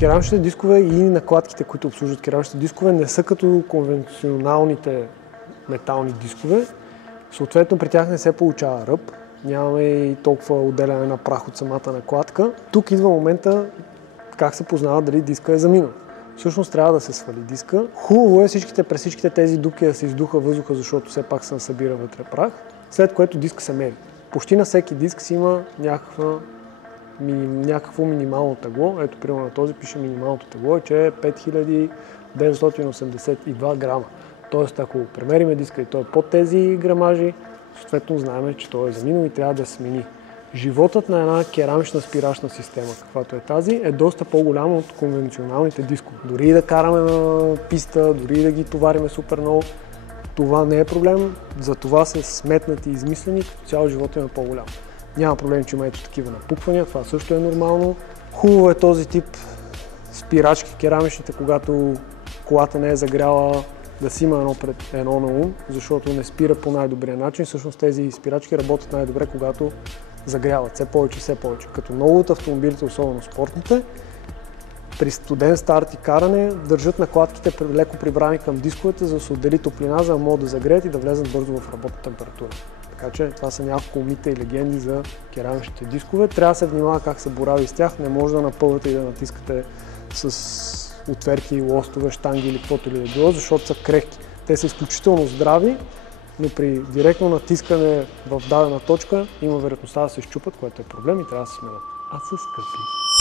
Керамичните дискове и накладките, които обслужват керамичните дискове, не са като конвенционалните метални дискове. Съответно, при тях не се получава ръб. Нямаме и толкова отделяне на прах от самата накладка. Тук идва момента как се познава дали диска е заминал. Всъщност трябва да се свали диска. Хубаво е през всичките тези дупки да се издуха въздуха, защото все пак се насъбира вътре прах, след което диска се мери. Почти на всеки диск си има някакво минимално тегло. Ето, примерно на този пише минималното тегло, че е 5982 грама. Тоест, ако премериме диска и той е под тези грамажи, съответно знаем, че той е заминал и трябва да се смени. Животът на една керамична спирачна система, каквато е тази, е доста по-голям от конвенционалните дискове. Дори и да караме на писта, дори и да ги товариме супер много, това не е проблем. За това са сметнати и измислени, като цяло живот е по-голям. Няма проблем, че има ето такива напуквания, това също е нормално. Хубаво е този тип спирачки керамичните, когато колата не е загряла, да си има едно на ум, защото не спира по най-добрия начин. Всъщност тези спирачки работят най-добре, когато загряват все повече. Като много от автомобилите, особено спортните, при студен старт и каране държат накладките леко прибрани към дисковете, за да се отдели топлина, за да могат да загреят и да влезат бързо в работна температура. Така че това са няколко мита и легенди за керамичните дискове. Трябва да се внимава как се борави с тях. Не може да напълвате и да натискате с отверки, лостове, щанги или каквото или да било, защото са крехки. Те са изключително здрави, но при директно натискане в дадена точка има вероятността да се изчупат, което е проблем и трябва да се сменят. А са скъпи.